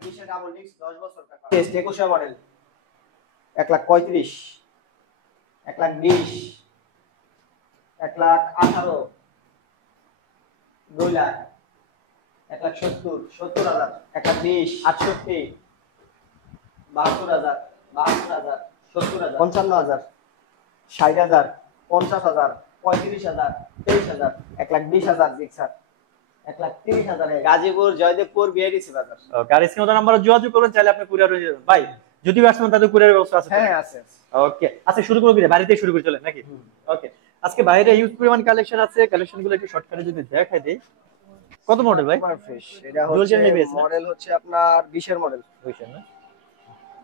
1,20 double disc 10 বছর paper. Test 21 model 1,35,000, 1,20,000, 1,18,000, 2 lakh, 1,70,000, 70,000, 1,20,000, 68,000, 72,000, 72,000, 70,000, 55,000, 60,000, 50,000, 35,000, 23,000, 1,20,000 Gixxer, 1,30,000 Gazipur Joydebpur BIDC বাজার। গাড়ি স্ক্রিনে নাম্বার যোগাযোগ করবেন, চাইলে আপনি কুরিয়ার হয়ে যাবেন ভাই। যদি আসবেন তাদের কুরিয়ারের ব্যবস্থা আছে? হ্যাঁ আছে। ওকে, আচ্ছা শুরু করব বাড়িতে শুরু করে চলেন নাকি? ওকে, আজকে বাইরে ইউজ পরিমাণ কালেকশন আছে, কালেকশনগুলো একটু শর্টকাটে যদি দেখাই দেই। কত মডেল ভাই? ফ্রেশ। এটা হচ্ছে মডেল হচ্ছে আপনার 20 এর মডেল। 20 না?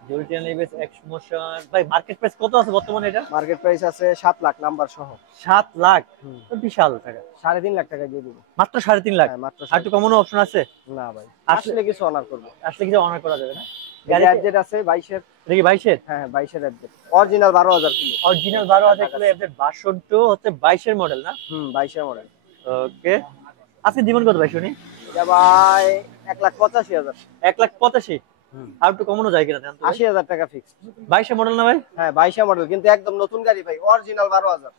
জুলটিয়ান এবিএস এক্স মোশন ভাই, মার্কেট প্রাইস কত আছে বর্তমানে এটা? মার্কেট প্রাইস আছে 7 লাখ নাম্বার সহ। 7 লাখ? তো বিশাল টাকা। 3.5 লাখ টাকা দিয়ে দিব। মাত্র 3.5 লাখ? হ্যাঁ মাত্র। আর একটু কমানো অপশন আছে? না ভাই, আসলে কিছু অনার করব। আসলে কিছু অনার করা যাবে না? গাড়ি অ্যাডজেট আছে 22 এর। দেখি 22 এর? হ্যাঁ 22 এর অ্যাডজেট। Original 12,000 kilo. অরিজিনাল 12,000 কিলো অ্যাডজেট ভার্সন 2 হচ্ছে 22 এর মডেল না? 22 এর মডেল। ওকে, আজকে দিবেন কত ভাই শুনি? এটা ভাই 1,85,000। 1,85,000? আর একটু কমানো যায় কিনা জানেন তো? 80,000 টাকা ফিক্স। 22 এর মডেল না ভাই? হ্যাঁ 22 এর মডেল, কিন্তু একদম নতুন গাড়ি ভাই, অরিজিনাল 12,000।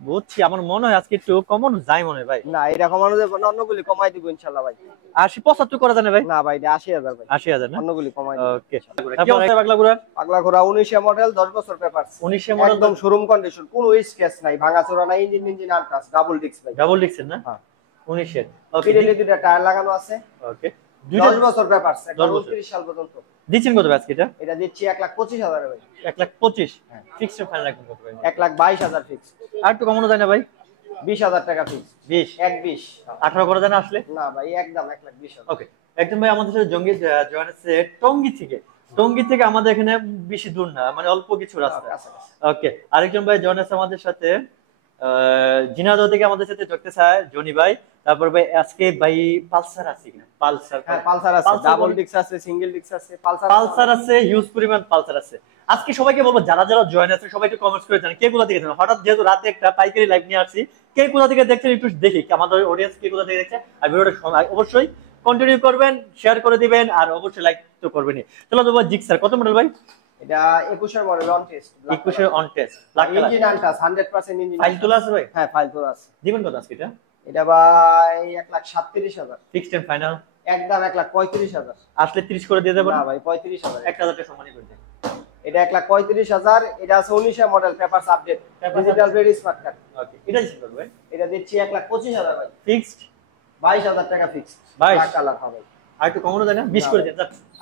বুঝছি, আমার মনে হয় আজকে একটু কমানো যায় মনে হয় ভাই। না এটা কমানো যাবে না, অন্যগুলি কমাই দিব ইনশাআল্লাহ ভাই। 80-75 করা যায় না ভাই? না ভাই এটা 80,000 ভাই। 80,000 না? অন্যগুলি কমাই দিব। ওকে, কি অবস্থা পাগলা ঘোড়া? পাগলা ঘোড়া 19 এর মডেল 10 বছর পেপার। 19 এর মডেল একদম শোরুম কন্ডিশন, কোনো স্ক্র্যাচ নাই, ভাঙাচোরা নাই, ইঞ্জিন আনটাচ, ডাবল ডিস্ক ভাই। ডাবল ডিস্কের না? হ্যাঁ 19 এর। ওকে, পিডেলে দুটো টায়ার লাগানো আছে। ওকে, 10 বছর পেপার, 29 সাল পর্যন্ত। দিচ্ছেন কত আজকে এটা? এটা দিচ্ছি 1,25,000 ভাই। 1,25,000? হ্যাঁ ফিক্সড ফাইনাল রাখবেন কত ভাই? 1,22,000 ফিক্স। আর একটু কমানো যায় না ভাই? 20,000 টাকা ফিক্স। 20? 1,20,000। 18 করা যায় না আসলে? না ভাই একদম 1,20,000। ওকে, একদম ভাই আমাদের সাথে জঙ্গি জয়েন আছে টঙ্গী থেকে। টঙ্গী থেকে আমাদের এখানে বেশি দূর না, মানে অল্প কিছু রাস্তা। ওকে, আরেকজন ভাই জয়েন আছে আমাদের সাথে জিনাদহ থেকে, আমাদের সাথে দেখতে চায় জনি ভাই। তারপর ভাই আজকে ভাই পালসার আছে কিনা? পালসার? হ্যাঁ পালসার আছে, ডাবল ডিস্ক আছে, সিঙ্গেল ডিস্ক আছে, পালসার আছে, হিউজ পরিমাণ পালসার আছে। আজকে সবাইকে বলবো যারা যারা জয়েন আছে সবাইকে কমেন্টস করে জানান কে কোথা থেকে দেখছেন। হঠাৎ যেহেতু রাতে একটা পাইকারি লাইভ নিয়ে আসছি, কে কোথা থেকে দেখছেন একটু দেখি, আমাদের অডিয়েন্স কে কোথা থেকে দেখছে। আর ভিডিওটা অবশ্যই কন্টিনিউ করবেন, শেয়ার করে দিবেন, আর অবশ্যই লাইক তো করবেনই। চলো তো জিক্সার কত মডেল ভাই? এটা 21 এর মডেল অন টেস্ট। 21 এর on test, engine untouch 100% engine. File তোলা আছে ভাই? হ্যাঁ ফাইল তোলা আছে। দিবেন কত আজকে এটা? এটা ভাই 1,37,000 ফিক্সড এন্ড ফাইনাল? একদম 1,35,000। আসলে 30 করে দিয়ে দেবেন? না ভাই 35,000। 1,000 টাকা সম্মানী করে দেন। এটা 1,35,000। এটা আছে 19 এর model, papers update, digital very smart card. Okay, এটা দিছেন কত ভাই? এটা দিচ্ছি 1,25,000 ভাই। ফিক্সড 22,000 টাকা ফিক্সড। 22 ব্ল্যাক কালার হবে। আর একটু কমানো যায় না? 20 করে দেন।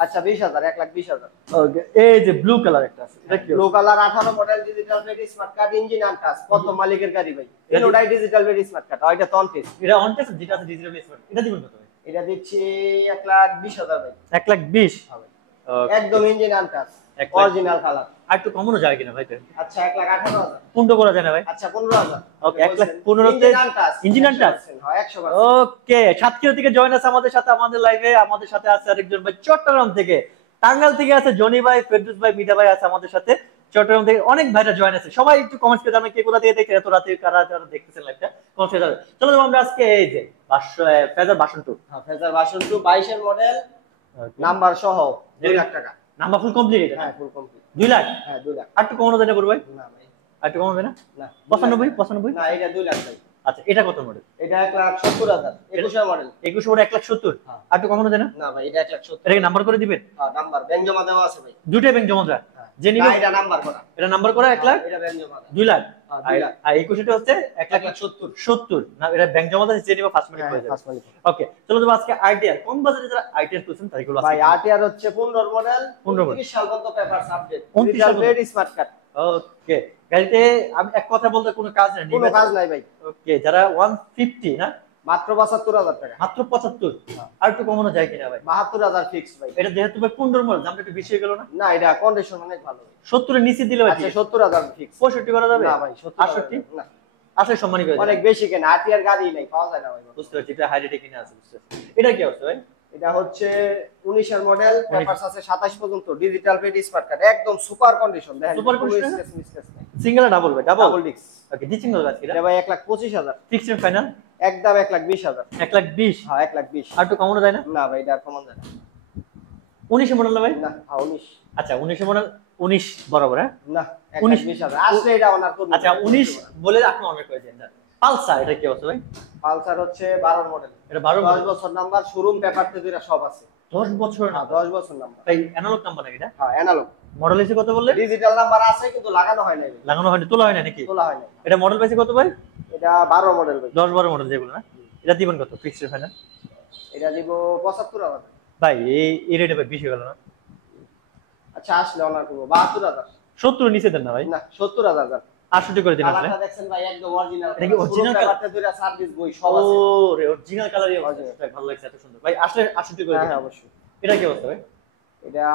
আচ্ছা 20,000, 1,20,000। ওকে, এই যে ব্লু কালার একটা আছে, এটা কি? Blue colour 18 model, digital very smart card, engine untouch, প্রথম মালিকের গাড়ি ভাই। এনোডাই ডিজিটাল ভেরি স্মার্ট কার্ড, ওইটা তো অন টেস্ট। এটা অন টেস্ট, যেটা আছে ডিজিটাল স্মার্ট, এটা দিবেন কত ভাই? এটা দিচ্ছি 1,20,000 ভাই। 1,20,000? ওকে, একদম ইঞ্জিন আনটাচ, অরিজিনাল কালার। আর একটু কমানো যায় কিনা ভাই? আচ্ছা 1,18,000। পূর্ণ করা যায় না ভাই? আচ্ছা 15,000। ওকে, 1,15,000 তে ইঞ্জিন আনটাচ। হ্যাঁ 100%। ওকে, সাতক্ষীরা থেকে জয়েন আছে আমাদের সাথে, আমাদের লাইভে আমাদের সাথে আছে আরেকজন ভাই চট্টগ্রাম থেকে, টাঙ্গাইল থেকে আছে জনি ভাই, ফেরদৌস ভাই, মিঠা ভাই আছে আমাদের সাথে চট্টগ্রাম থেকে। অনেক ভাইরা জয়েন আছে, সবাই একটু কমেন্টস করে জানাবেন কে কোথা থেকে দেখছেন, এত রাতে কারা যারা দেখতেছেন লাইভটা কমেন্টস করে জানাবেন। চলো আমরা আজকে এই যে ফেজার ভার্সন 2। হ্যাঁ ফেজার ভার্সন 2 22 এর মডেল, নাম্বার সহ 2 লাখ টাকা। Number full complete? এটা হ্যাঁ ফুল কমপ্লিট। 2 লাখ? হ্যাঁ 2 লাখ। আর একটু কমানো যায় না ভাই? না ভাই আর একটু কমাবে না? না 95? না এটা 2 লাখ ভাই। আচ্ছা, এটা কত মডেল? এটা 1,70,000 21 এর মডেল। 21 মডেল 1,70,000? আর একটু কমানো যায় না? না ভাই এটা 1,70,000। এটা নাম্বার করে দিবেন? হ্যাঁ নাম্বার ব্যাংক জমা দেওয়া আছে ভাই। দুটোই ব্যাংক জমা দেওয়া? যে নিবে এটা নাম্বার করা। এটা নাম্বার করা 1 লাখ? এটা ব্যাংক জমা দেওয়া 2 লাখ? হ্যাঁ 2 লাখ। আর 21 টা হচ্ছে 1,70,000 না, এটা ব্যাংক জমা দেওয়া, যে নিবে ফার্স্ট মিনিট হয়ে যাবে। ওকে, চলো তো আজকে আইটিআর কম বাজারে যারা আইটিআর করছেন তাইগুলো আছে ভাই। আইটিআর হচ্ছে 15 মডেল, 29 সাল পর্যন্ত papers update, digital very smart card. Okay, গাড়িতে আমি এক কথা বলতে কোনো কাজ নাই? কোনো কাজ নাই ভাই। ওকে, যারা 150 না, মাত্র 75,000 টাকা। মাত্র 75? আর একটু কমানো যায় কিনা ভাই? 72,000 ফিক্স ভাই। এটা যেহেতু ভাই 15 মডেল, দামটা একটু বেশি হয়ে গেল না? না এটা কন্ডিশন অনেক ভালো। 70 এর নিচে দিলে আচ্ছা 70,000 ফিক্স। 65 করা যাবে? না ভাই 68? না আসলে সম্মানী করে অনেক বেশি কেন, আইটিআর গাড়ি নাই, পাওয়া যায় না ভাই। বুঝতে পারছি, এটা হাই রেটে কিনে আছে, বুঝতে পারছি। এটা কি আছে ভাই? এটা হচ্ছে 19 এর মডেল, পেপারস আছে 27 পর্যন্ত, ডিজিটাল ভেরি স্মার্ট কার্ড, একদম সুপার কন্ডিশন। দেখেন সুপার কন্ডিশন? সিঙ্গেল না ডাবল ভাই? Double disc. ওকে, দিচ্ছেন কত আজকে? এটা ভাই 1,25,000 ফিক্সড এন্ড ফাইনাল? একদম 1,20,000। 1,20,000? হ্যাঁ 1,20,000। আর একটু কমানো যায় না? না ভাই এটা আর কমান যায় না। 19 মডেল না ভাই? না, হ্যাঁ 19। আচ্ছা 19 মডেল, 19 বরাবর হ্যাঁ? না, 19 1,20,000 আসলে এটা অনার করব। আচ্ছা 19 বলে আপনি অনার করে দেন। পালসার এটা কি অবস্থা ভাই? পালসার হচ্ছে 12 মডেল। এটা 12 10 বছর নাম্বার, শোরুম পেপার তে দুইটা সব আছে। 10 বছর না? 10 বছর নাম্বার। ভাই অ্যানালগ নাম্বার নাকি এটা? হ্যাঁ অ্যানালগ। মডেল এসে কত বললেন? ডিজিটাল নাম্বার আছে কিন্তু লাগানো হয় নাই। লাগানো হয়নি, তোলা হয় না নাকি? তোলা হয় নাই। এটা মডেল পাইছে কত ভাই? এটা 12 মডেল ভাই। 10 12 মডেল যেগুলো না, এটা দিবেন কত ফিক্সড ফাইনাল? এটা দিব 75,000। ভাই এই রেটে ভাই বেশি গেল না? আচ্ছা আসলে অনার করব 72,000। 70 নিচে দেন না ভাই? না 70,000। 68 করে দিন আসলে। কালারটা দেখছেন ভাই একদম অরিজিনাল। এটা কি original পেপার তে দুইটা সার্ভিস বই সব ও আছে। রে অরিজিনাল কালারই আছে। ভালো লাগছে, এত সুন্দর ভাই। আসলে 68 করে দিন। হ্যাঁ অবশ্যই। এটা কি অবস্থা ভাই? এটা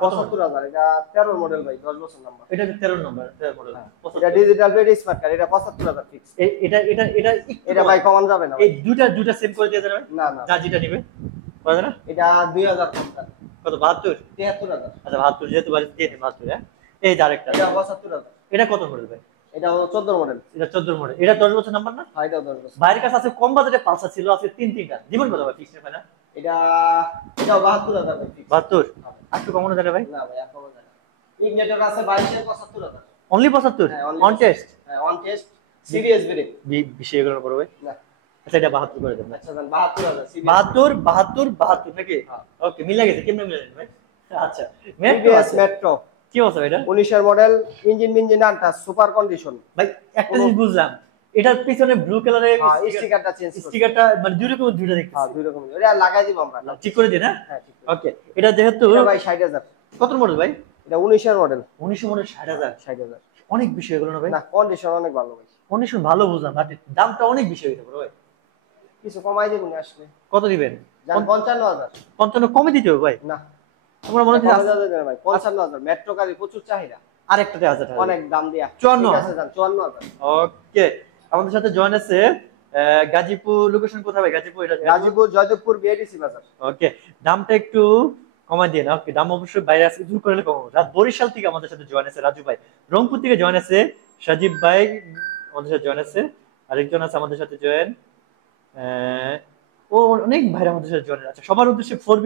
75,000। এটা 13 মডেল ভাই, 10 বছর নাম্বার। এটা 13 নম্বর 13 মডেল। এটা ডিজিটাল প্লেট স্মার্ট কার্ড। এটা 75,000 ফিক্স। এটা এটা এটা এটা ভাই কমান যাবে না। এই দুটা সেম করে দিয়ে দেন ভাই। না না, যা যেটা নিবে করে দেন না? এটা 2000 কম টাকা। কত 72? 73,000। আচ্ছা 72 যেহেতু বাড়ি দিয়ে দিন 72 হ্যাঁ। এই যে আরেকটা, এটা 75,000। এটা কত মডেল ভাই? এটা হলো 14 মডেল। এটা 14 মডেল। এটা 10 বছর নাম্বার না? হ্যাঁ এটা 10 বছর। বাইরের কাছে আছে কম বাজেটে পালসার ছিল, আছে তিনটা জীবন কত ভাই ফিক্সড ফাইনাল? এটা এটাও 72,000 ভাই ফিক্স। 72 একটু কমানো যাবে ভাই? না ভাই আর কমান যাবে না। ইগনিটর আছে 22 এর 75,000। অনলি 75? হ্যাঁ, only অন টেস্ট? হ্যাঁ অন টেস্ট সিরিয়াস ব্রেক। বেশি এগুলো করবে ভাই? না আচ্ছা এটা 72 করে দেন ভাই। আচ্ছা দেন 72,000 সিরিয়াস। 72 72 72 নাকি? হ্যাঁ। ওকে মিলে গেছে, কেমনে মিলে গেছে ভাই? আচ্ছা টিভিএস মেট্রো কি অবস্থা এটা 19 এর model, engine untouch, super condition. ভাই? একটা জিনিস বুঝলাম, এটার পিছনে ব্লু কালারের হ্যাঁ স্টিকারটা চেঞ্জ করতে। স্টিকারটা মানে দুই রকম দুইটা হ্যাঁ দেখতেছি। দুই রকম। এটা লাগাই দিব আমরা। ঠিক করে দিন হ্যাঁ। হ্যাঁ ঠিক আছে। ওকে এটা যেহেতু এটা ভাই 60,000। কত মডেল ভাই? এটা 19 এর মডেল। 19 মডেল 60,000। 60,000। অনেক বেশি এগুলো না ভাই? না কন্ডিশন অনেক ভালো ভাই। কন্ডিশন ভালো বুঝলাম, বাট দামটা অনেক বেশি হইতে পারে ভাই। কিছু কমাই দেবুন আসলে। কত দিবেন? জান 55,000। 55 কমে দিতে হবে ভাই? না তোমার মনে হচ্ছে 55,000 ভাই। 55,000 মেট্রো গাড়ি প্রচুর চাহিদা। আরেকটা 1000 টাকা অনেক দাম দিয়া। 54 ঠিক আছে জান 54,000। ওকে আমাদের সাথে জয়েন আছে গাজীপুর। লোকেশন কোথায় ভাই? গাজীপুর এটা গাজীপুর জয়দেবপুর বিআইডিসি বাজার। ওকে দামটা একটু কমাই দিয়ে না। ওকে দাম অবশ্যই বাইরে আছে, দূর করলে কমাবো। বরিশাল থেকে আমাদের সাথে জয়েন আছে রাজু ভাই। রংপুর থেকে জয়েন আছে সাজিব ভাই, আমাদের সাথে জয়েন আছে। আরেকজন আছে আমাদের সাথে জয়েন, ও অনেক ভাইরা আমাদের সাথে জয়েন আছে। সবার উদ্দেশ্যে 4B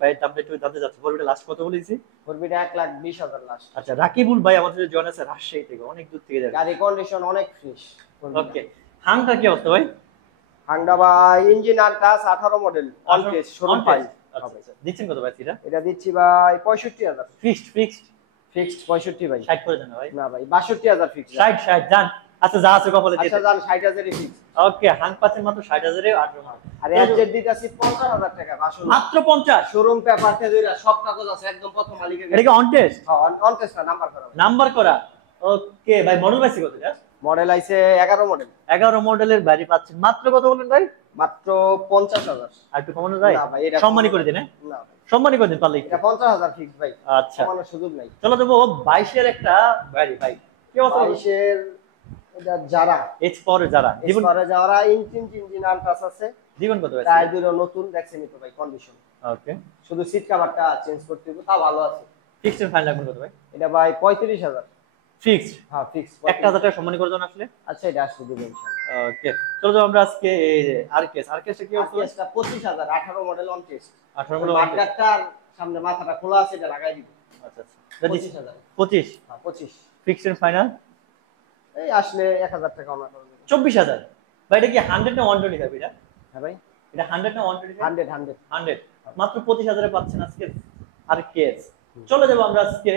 ভাই দামটা একটু জানতে যাচ্ছে। 4B লাস্ট কত বলেছি? ফরবিটা 1,20,000 লাস্ট। আচ্ছা রাকিবুল ভাই আমাদের সাথে জয়েন আছে রাজশাহী থেকে, অনেক দূর থেকে যাবে। গাড়ি কন্ডিশন অনেক ফ্রেশ। ওকে হাংটা কি অবস্থা ভাই? হান্ডা ভাই engine untouched 18 model on test showroom পাই। আচ্ছা দিচ্ছেন কত ভাই এটা? এটা দিচ্ছি ভাই 65,000 ফিক্সড ফিক্সড 65 ভাই। 60 করে দেন না ভাই? না ভাই 62,000 ফিক্সড। 60 জান। আচ্ছা যা আছে কপালে দিয়ে আচ্ছা জান 60,000 এর ফিক্স। ওকে হাং পাচ্ছেন মাত্র 60,000 এ 18 মাস। আর এজেট দিতাছি 50,000 টাকা আসলে। মাত্র 50? শোরুম পেপার তে দুইটা সব কাগজ আছে একদম প্রথম মালিকের। এটা কি অন টেস্ট? হ্যাঁ অন টেস্ট না নাম্বার করা। নাম্বার করা। ওকে ভাই মডেল পাইছি কত এটা? মডেল আইছে 11 মডেল। 11 মডেলের গাড়ি পাচ্ছেন মাত্র কত বলেন ভাই? মাত্র 50,000। আর একটু কমানো যায়? না ভাই এটা সম্মানী করে দিন হ্যাঁ? না ভাই সম্মানী করে দিন পারলে। এটা 50,000 ফিক্স ভাই। আচ্ছা কমানোর সুযোগ নাই। চলো দেবো 22 এর একটা গাড়ি ভাই। কি অবস্থা? 22 এর এটা যারা এইচ পাওয়ার যারা জীবন এসপারে যারা ইঞ্জিন আনটাচ আছে। জীবন কত ভাই? টায়ার দুটো নতুন দেখছেনই তো ভাই কন্ডিশন। ওকে শুধু সিট কভারটা চেঞ্জ করতে হবে তা ভালো আছে। ফিক্সড ফাইন লাগবে কত ভাই? এটা ভাই 35,000। ফিক্সড হ্যাঁ ফিক্স 1000 টাকা সম্মানী করে দেন আসলে। আচ্ছা এটা আসলে দিবেন ইনশাআল্লাহ। ওকে চলো যাও আমরা আজকে এই যে আরকেএস কি অবস্থা? আরকেএসটা 25,000 18 মডেল অন টেস্ট। 18 মডেল মার্কেটটার সামনে মাথাটা খোলা আছে এটা লাগাই দিব। আচ্ছা আচ্ছা 25,000 25 হ্যাঁ 25 ফিক্সড ফাইনাল এই আসলে 1,000 টাকা অনার করে দেব। 24,000 ভাই। এটা কি 100 না 125 এটা? হ্যাঁ ভাই এটা 100 না 125? 100 100 মাত্র 25,000 এ পাচ্ছেন আজকে আরকেএস। চলে যাব আমরা আজকে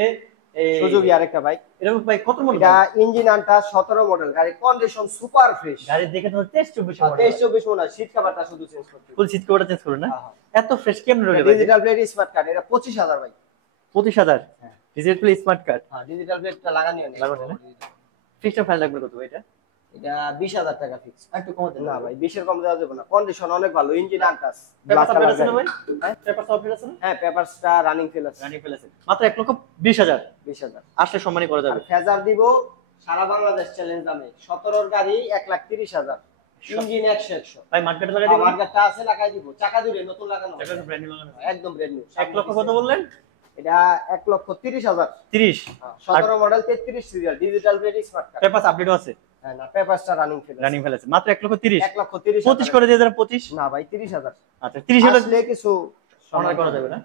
এই সুজুকি আরেকটা বাইক। এরকম ভাই কত মডেল? এটা ইঞ্জিন আনটাচ 17 মডেল গাড়ি কন্ডিশন সুপার ফ্রেশ। গাড়ি দেখে তো 23-24 মডেল। 23-24 মডেল সিট কভারটা শুধু চেঞ্জ করতে হবে। ফুল সিট কভারটা চেঞ্জ করুন না? হ্যাঁ, হ্যাঁ। এত ফ্রেশ কেমন রইল ভাই? ডিজিটাল প্লেট স্মার্ট কার্ড এটা 25,000 ভাই। 25,000 হ্যাঁ। ডিজিটাল স্মার্ট কার্ড হ্যাঁ ডিজিটাল প্লেটটা লাগানিও নেই। লাগানো নেই? ফিক্সড ফাইন লাগবে কত ভাই এটা? এটা 20,000 টাকা ফিক্স। একটু কমে দেন না ভাই 20 এর কম দেওয়া যাবে না। কন্ডিশন অনেক ভালো ইঞ্জিন আনটাচ। পেপার সাবমিট আছে না ভাই? হ্যাঁ পেপার সাবমিট আছে না? হ্যাঁ পেপারসটা রানিং ফেল আছে। রানিং ফেল আছে মাত্র 1,20,000 20,000 আসলে সম্মানী করা আর যাবে। ফেজার দিব সারা বাংলাদেশ চ্যালেঞ্জ দামে 17 এর গাড়ি 1,30,000 ইঞ্জিন 100 ভাই মার্কেটে লাগাই দিবেন? মার্কেটটা আছে লাগাই দিব চাকা দুটো নতুন লাগানো এটা তো ব্র্যান্ড নিউ লাগানো। একদম ব্র্যান্ড নিউ 1 লক্ষ কত বললেন? এটা 1,30,000 30 17 model 33 serial digital plate smart card. Paper update আছে? হ্যাঁ না পেপারসটা রানিং ফেল আছে। রানিং ফেল আছে মাত্র 1,30,000 1,30,000 25 করে দিয়ে দেন 25। না ভাই 30,000 আচ্ছা 30,000 আসলে কিছু অনার করা যাবে না?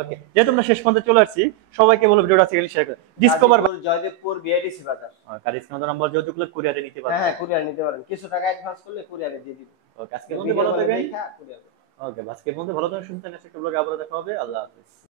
ওকে, যেহেতু আমরা শেষ পর্যন্ত চলে আসছি, সবাইকে বলো ভিডিওটা আজকে শেয়ার করে ডিসকভার জয়দেবপুর বিআইডিসি বাজার। কারিজমা নাম্বার যতগুলো কুরিয়ারে নিতে পারবেন। হ্যাঁ কুরিয়ার নিতে পারেন, কিছু টাকা অ্যাডভান্স করলে কুরিয়ারে দিয়ে দিব। ওকে, আজকে বন্ধু ভালো থাকবেন। কুরিয়ার। ওকে, আজকে বন্ধু ভালো থাকবেন, শুনতে নেক্সট একটা ব্লগে আবার দেখা হবে। আল্লাহ হাফেজ।